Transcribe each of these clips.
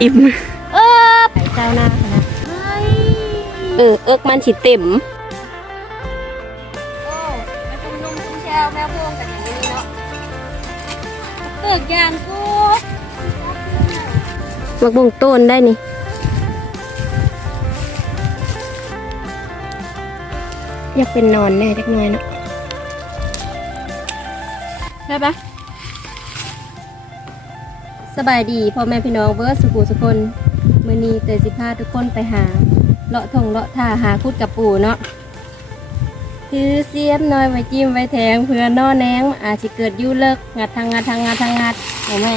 อิ่มเออไปเจ้าหน้าคณะเออเอิกมันสิเต็มโอ้แม่คุณนุ่มคุณแชวแม่พวงกันอย่างนี้เนาะเปิดยางกูมักบุงต้นได้นี่อยากเป็นนอนแน่เล็กน้อยเนาะได้ปะ สบายดีพ่อแม่พี่น้องเบิร์สุกูสุคนมือนีเตยสิพาทุกคนไปหาเลาะทงเลาะท่าหาคุดกับปู่เนาะคือเสียบน้อยไว้จิ้มไว้แทงเพื่อนอแนงอาจจะเกิดยุ่เลิกงัดทางงัดทางงัดทางงัดโอ้แม่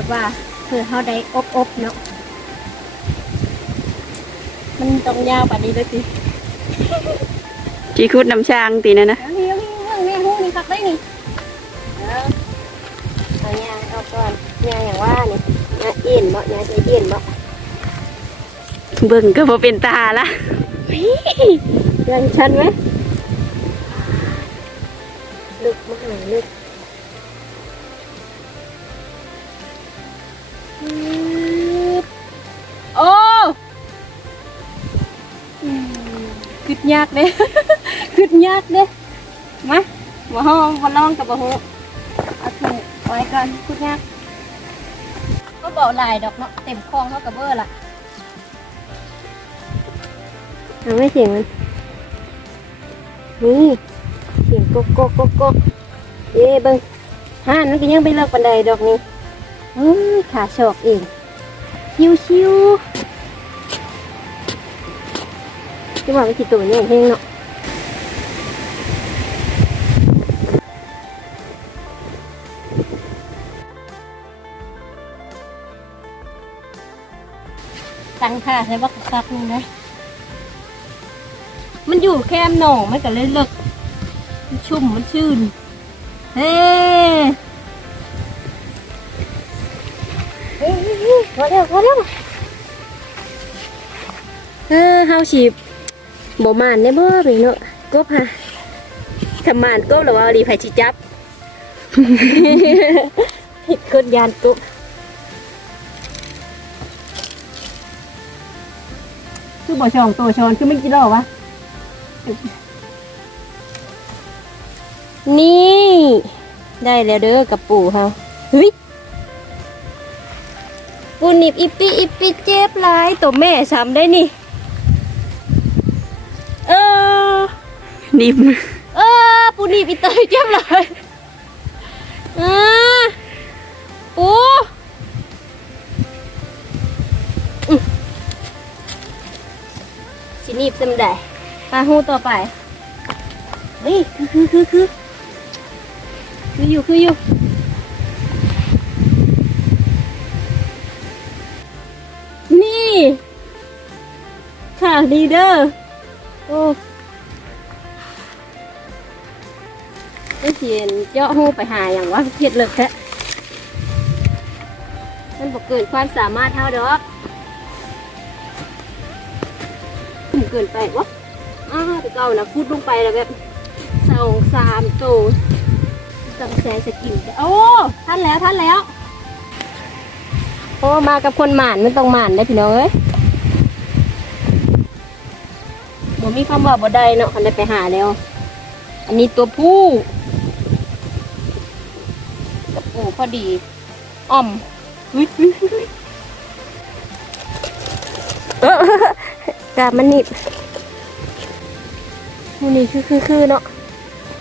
แบบว่าเพื่อเขาได้อบอบๆเนาะมันต้องยาวกว่านี้เลยสิจีคุดน้ำช้างตีนะนะนี่นี่นี่นี่หูนี่คักได้นี่เอาเอายางเอาก่อนยางอย่างว่านี่ยางเอ็นบ่ยางใจเย็นบ่เบิ่งก็บ่เป็นตาละยางชันไหม ยากเด้ขึ้นยากเด้มาบ่ห้องบ่ลองกับบ่ฮู้เอาถุงไว้ก่อนขึ้นยากก็เบาหลายดอกเนาะเต็มคลองเท่ากับเบอร์ล่ะเอาไม่เสียงมันนี่เสียงกกกกกกกเอ้เบิ้งห่านมันก็ยังไปเลิกปันไดดอกนี้เอ้ยขาชอกเองชิวชิ วจะว่าไปกี่ตัวเนี่ยเพลงเนาะตั้งค่าใช้ว่าคักๆนึงนะ มันอยู่แคมหนองมันก็เลยเลิกมันชุ่มมันชื่น เฮ้เฮ้ยพอแล้วพอแล้วเออเฮาฉีบ บ่มานได้บ่ไปเนาะกบฮะทำมานกบหรือว่ารีไผสิจับผิดคนยานกบคือบ่ช่องตัวชอนคือไม่กี่รอบวะ นี่ ได้แล้วเด้อกับปู่เฮาเฮ้ยปูหนิบอีปีอีปีเจ็บหลายตัวแม่ซ้ำได้นี่ นิ่มเออปูนีบอีเตยเจ็บเลยอ่าปูอื้อสินีบจำได้ปลาหูต่อไปเฮ้ยคือคือคือคือคืออยู่คืออยู่นี่ข่าวดีเด้อโอ้ ไม่เสียนเจาะหูไปหาอย่างว่าเครียดเลยแค่มันบอกเกินความสามารถเท่าดอกขึ้นเกินไปวะอ้าวแต่เก่านะพูดลงไปแล้วแบบสองสามโตสังแสสกินแต่โอ้ท่านแล้วท่านแล้ว โอ้มากับคนหมานไม่ต้องหมานได้พี่น้องเอ้ยบ่มีคำว่าบ่ได้เนาะคันได้ไปหาแล้ว อันนี้ตัวผู้ อดีอ่อมอุ๊ยอุ๊ยอุ๊ยเออกาบมันนิดมูนี่คือคือคือเนาะ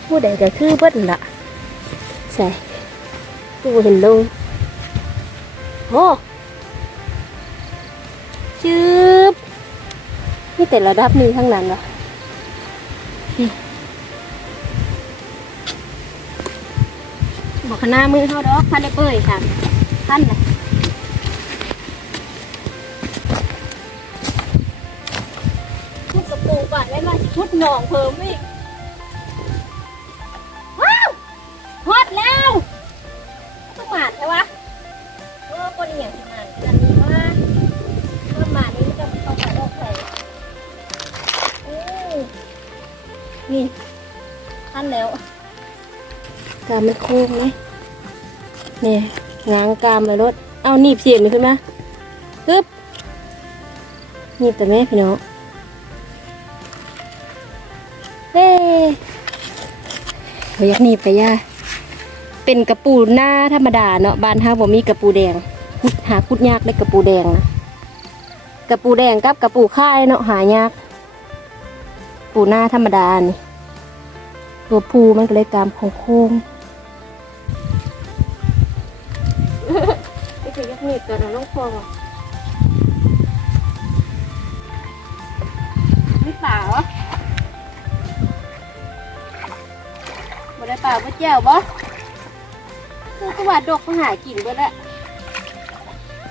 ผู้ใดก็คือเบิ้ลละใส่ตูเห็นลงโอ้ชืบนี่แต่ระดับนี้ทั้งนั้นวะ ขนามือเฮาดอกพันได้เปื่อยค่ะพันน่ะทุกกระปูก่อนไว้มาชุดหนองเพิ่มอีกว้าวฮอดแล้วต้องหมานใช่วะเออคนอย่างสหมานกันนี้ว่าถ้าหมานนี้จะต้องไปออกไปอู้นี่พันแล้วจะไ mấy khô ไหม ง้างกามเลยรถ เอาหนีบเสียนขึ้นมาฮึบหนีบแต่แม่พี่น้องเฮ้เขาอยากหนีบไปย่าเป็นกระปูหน้าธรรมดาเนาะบ้านฮาบ่มีกระปูแดงหาคุดยากได้กระปูแดงนะกระปูแดงกับกระปูค่ายเนาะหายาก ปูหน้าธรรมดานี่ตัวภูมันก็เลยตามโค้งๆ ม่เคยยักหนีบกันนะน้องฟองไม่ป่าเหรอบ่ได้ป่าบ่แจ้วบ่คือก็ว่าดกมันหายกินเบิดแล้ว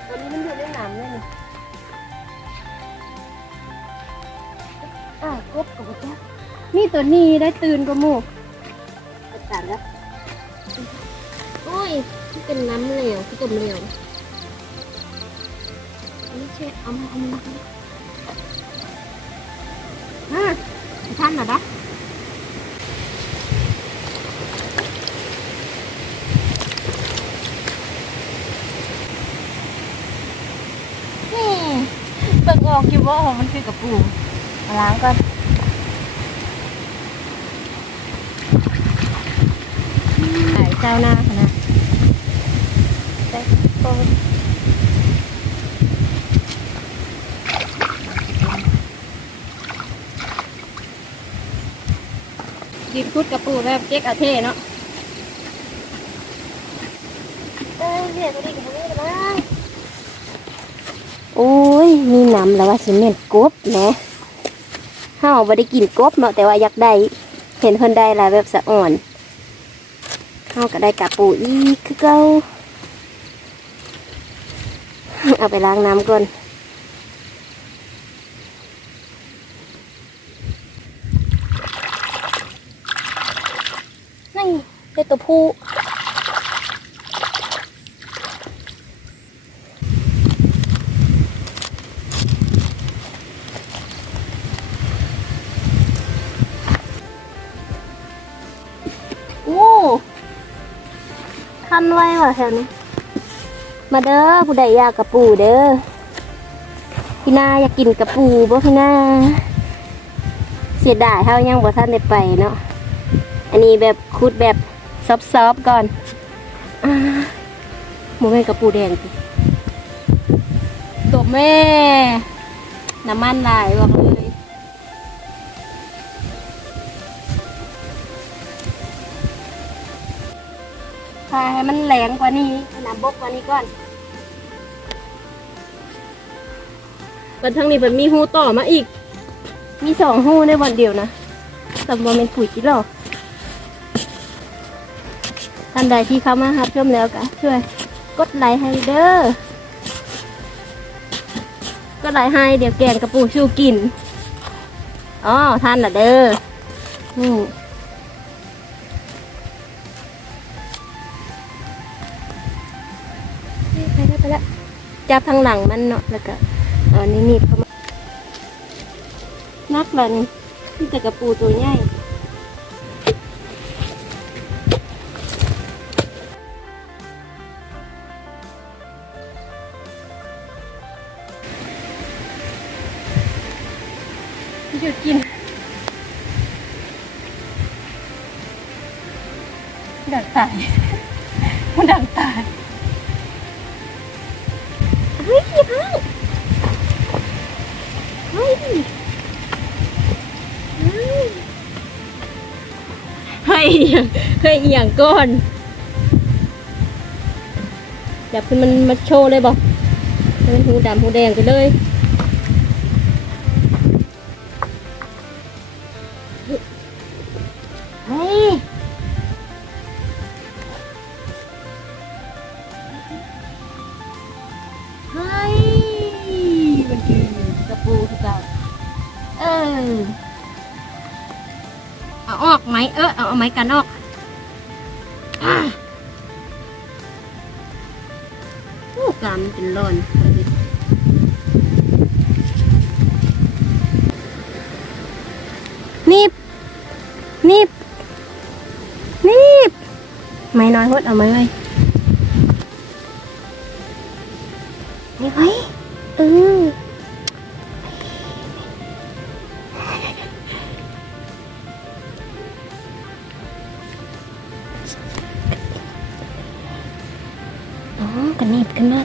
วันนี้มันอยู่ในน้ำเลยนี่อ้าวกบกับบ่แจ้วนี่ตัวนี้ได้ตื่นกว่าหมูจัดการแล้วโอ้ยที่เป็นน้ำเหลวที่ต้มเหลวนี่เช็ดเอามาเอามาอะท่านเหรอนะนี่เบิ่งออกอยู่ว่ามันคือกระปูมาล้างก่อนขายเจ้าหน้าคณะแต่ก็ุดกระปูแบบเจ๊กอาเท่เนาะเออเรียกตัวนี้กันเลยนะโอ้ยมีน้ำแล้วว่าสิเม็นกบนะเฮาบ่ได้กินกบเนาะแต่ว่าอยากได้เห็นเพิ่นได้และแบบสะอ่อนเขาก็ได้กระปูอีกคือเก่าเอาไปล้างน้ำก่อน แถวนี้ มาเด้อผู้ใดอยากกระปูเด้อพี่นาอยากกินกระปูบ่พี่นาเสียดายเฮายังบ่ทันได้ไปเนาะอันนี้แบบคุดแบบซอฟๆก่อนหมูแม่กระปูแดงตัวแม่น้ำมันหลายบอกเลย พาให้มันแหลงกว่านี้ให้น้ำบกกว่านี้ก่อนบันทั้งนี้มันมีหูต่อมาอีก มีสองหูในวันเดียวนะสำรวมเป็นปุ๋ยจิหรอกท่านใดที่เข้ามารับชมแล้วก็ช่วย กดไลค์ให้เด้อ กดไลค์ให้เดี๋ยวแกงกระปูชูกิน อ๋อท่านน่ะเด้ออื จับทางหลังมันเนาะแล้วก็เอานี่นีบเข้ามานักละนี่ที่แต่กระปูตัวใหญ่หยุดกินดังตายมันดังตาย เฮ้ยเอหย่างก้อนจับขึ้นมันมาโชว์เลยบอกมันหูดำหูแดงไปเลยเฮ้ยเฮ้ยมันคือกระปูคือเก่าเออเอ ไหมเออเอาเอาไม้กันออกอะโอ้กามนเป็นร้อนนี่นีบนีบไม่น้อยหดเอาไหมไว้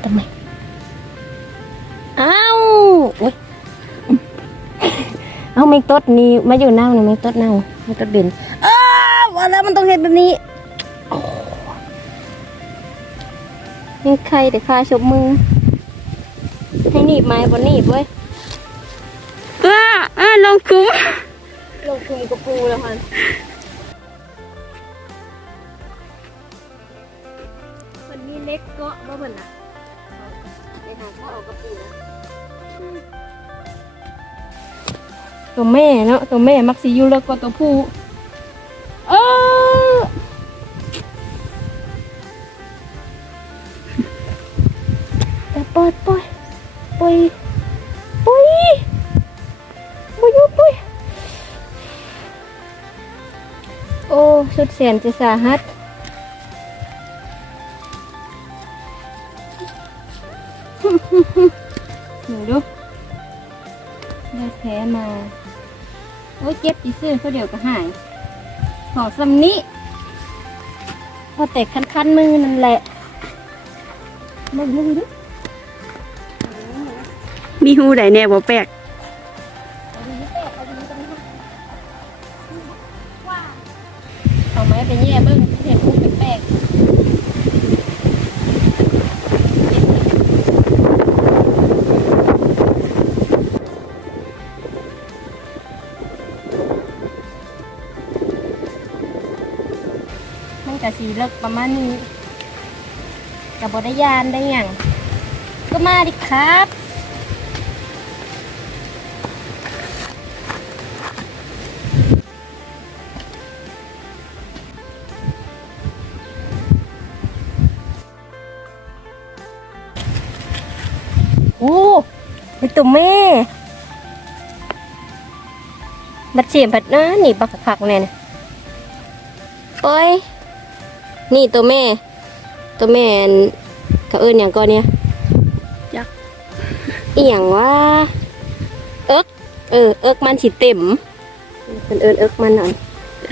ทำไม อ้าวโอ๊ยเอาไม่ตดนี่มาอยู่นั่งนี่ไม่ตดนั่งไม่ตดเดินอ้าวว่าแล้วมันต้องเห็นแบบนี้โอ้ยังใครแต่ข้าชบมือ ให้หนีบไม้บนหนีบเว้ยว้าอ่าลงคุ้มลงคุมกระปูแล้วพันมันมีเล็กเกาะบ่เหมือนน่ะ ไปหาข้าวเอากระปูนะตัวแม่เนาะตัวแม่มักสิอยู่แล้วก็ตัวผู้เออแต่ปล่อยปล่อยปล่อยปล่อยปล่อยปล่อยโอ้สุดแสนจะสาหัส ดูได้แผลมา โอ้ยเจ็บจีซื่อเขาเดี๋ยวก็หายขอสำนี้พอแต่คันๆมือนั่นแหละมึงมึงดูมีหูใดแน่บ่แปลก มันกะสีเลิกประมาณนี้กับบได้ยานได้หยังก็มาดิครับโอ้เป็นตัวแม่ บัดเสียมบัดนะหนีบักคักแน่เนี่ยโอ้ย นี่ตัวแม่ ตัวแม่อันเขาเอิ้นอย่างก่อนเนี่ยจักอีหยังว่า เอิกเออ เอิกมันสิเต็มเป็นเอิ้นเอิกมันหน่อย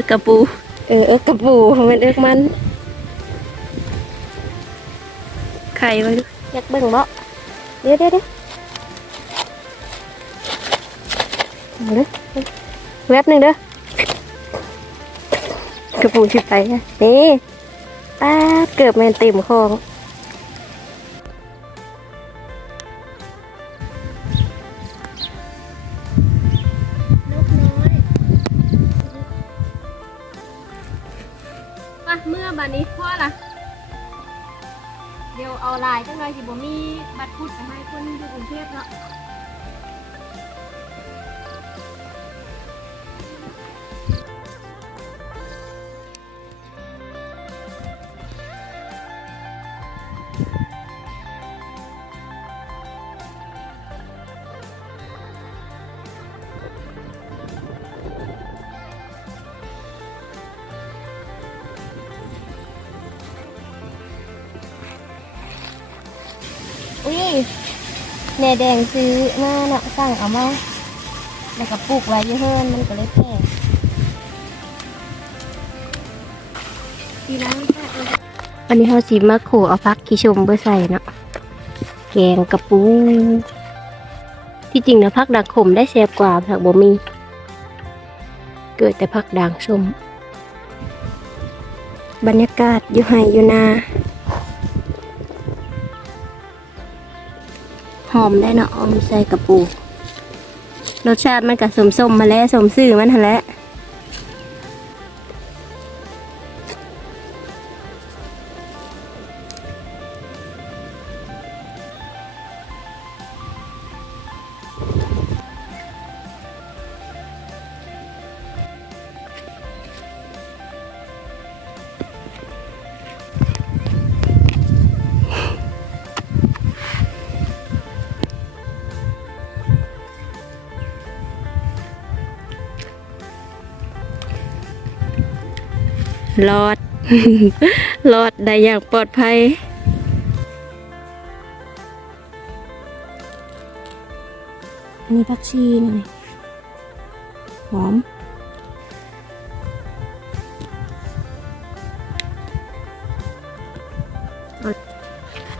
กระปู เออ เอิกกระปูมันเอิกมัน ไข่ไว้ดูอยากเบิ่งบ่เดี๋ยวเดี๋ยวเดี๋ยวเอาเด้อแวบหนึ่งเด้อกระปูชิบไปอะนี่ ป้าเกือบแมนเต็มคองลูกน้อยป่ะเมื่อบานนี้พ่อละเดี๋ยวเอาลายจังเลยสิบ่มีบัตรพุดไปให้คนอยู่กรุงเทพเนาะ อุ้ยแหน่แดงซื้อมาเนาะสั่งเอามาแล้วก็ปลูกไว้เยอะเฮิรนมันก็เลยแพงทีนั้นวันนี้เขาสีมาโขเอาพักขี้ชมเบอร์ใส่เนาะแกงกระปูที่จริงนะพักดังขมได้แซ่บกว่าผักบ่มี เกิดแต่พักด่างชม บรรยากาศอยู่ไฮอยู่นา หอมได้เนาะเอาใส่กระปูรสชาติมันก็สมสมๆมาแล้วสมซื่อมันหั่นแหละ รอด รอดได้อย่างปลอดภัยอันนี้ผักชีหน่อยหอม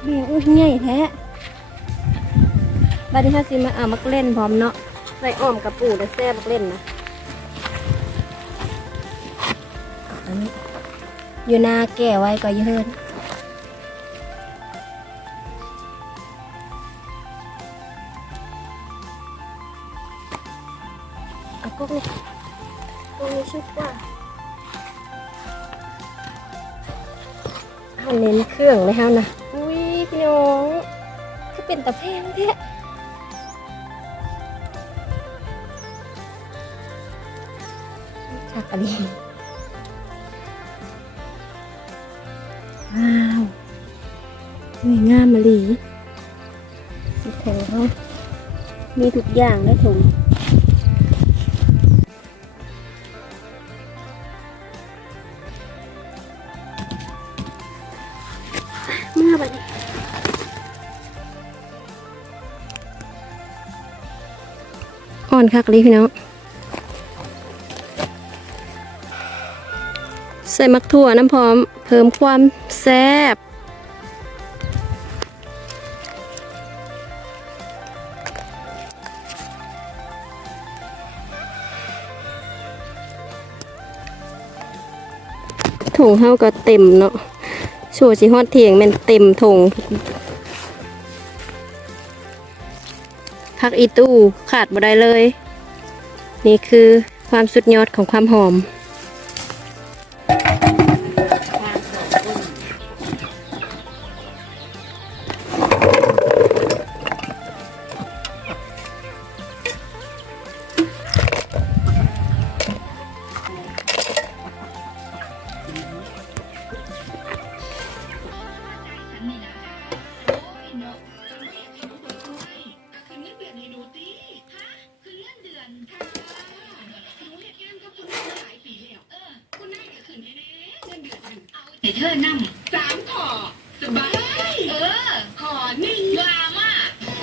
เบี้ยอุ้ยใหญ่แท้บัดนี้ถ้าสิมาเอามักเล่นพร้อมเนาะใส่อ้อมกับปูและแซ่บมักเล่นนะ อยู่หน้าแก่ไว้ก็ยินเอากุ๊กนี่กุ๊กนี่ชุบว่าเอาเน้นเครื่องเลยฮะนะอุ้ยพี่น้องคือเป็นตะแพงแท้คักอันนี้ สวยงามมาลีสีแข็งเขามีทุกอย่างได้ถุงเมื่อบัดนี้อ่อนคักเลยพี่น้องใส่มักถั่วน้ำพร้อม เพิ่มความแซ่บ ถุงเฮาก็เต็มเนาะชัวร์สิฮอดเถียงมันเต็มถุงพักอีตู้ขาดบ่ได้เลย นี่คือความสุดยอดของความหอม ให้เธอนำสามขอสบาย เออขอหนึ่งวามา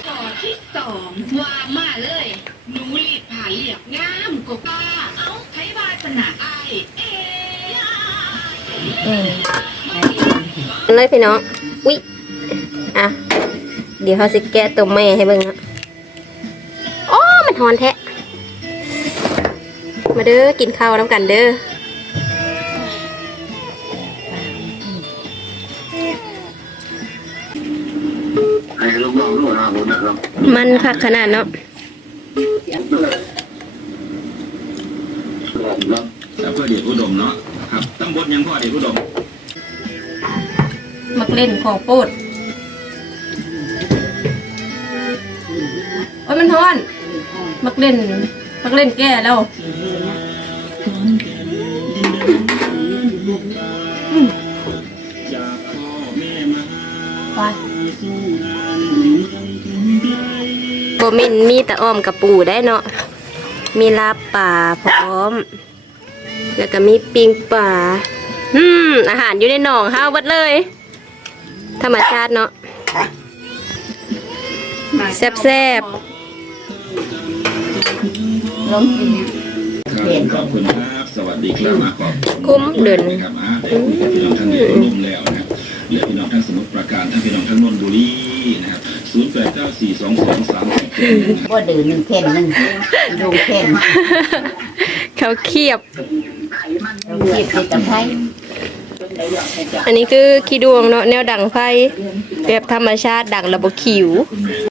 ขอที่สองวามาเลย หนูรีดผ่าเหลียบงามกว่าป้าเอาไทยบาสนาอเอ๋เลยพี่น้องวิอะ เดี๋ยวเขาสิแกะตัวแม่ให้เบิ่งนะโอ้ มันหอนแทะ มาเด้อ กินข้าวน้ำกันเด้อ มันคักขนาดเนาะครับแล้วก็เดชอุดมเนาะครับตำบลยังพ่อเดชอุดมมักเล่นของโปรดโอ้ยมันทอน มักเล่น มักเล่นแก่แล้ว บมินมีแต่อ้อมกับปูได้เนาะมีลาบป่าพร้อม แล้วก็มีปิงป่าอืมอาหารอยู่ในหนองห้าววัดเลย ธรรมชาติเนาะแซ่บแซ่บครับขอบคุณครับสวัสดีครับมาขอบคุณคุ้มเดินครับอ่าแต่ผมกับพี่น้องทั้งเดชอุดมแล้วนะครับเหลือพี่น้องทั้งสมุทรปราการทั้งพี่น้องทั้งนนทบุรีนะครับศูนย์แปดเก้าสี่สองสองสามสิบเจ็ด ว่าเดินหนึ่งแค่นหนึ่งดูแค่นเขาเคียบเราเก็บติดตะไคร้อันนี้คือขี้ดวงเนาะแนวดังไฟแบบธรรมชาติดังระบบขิว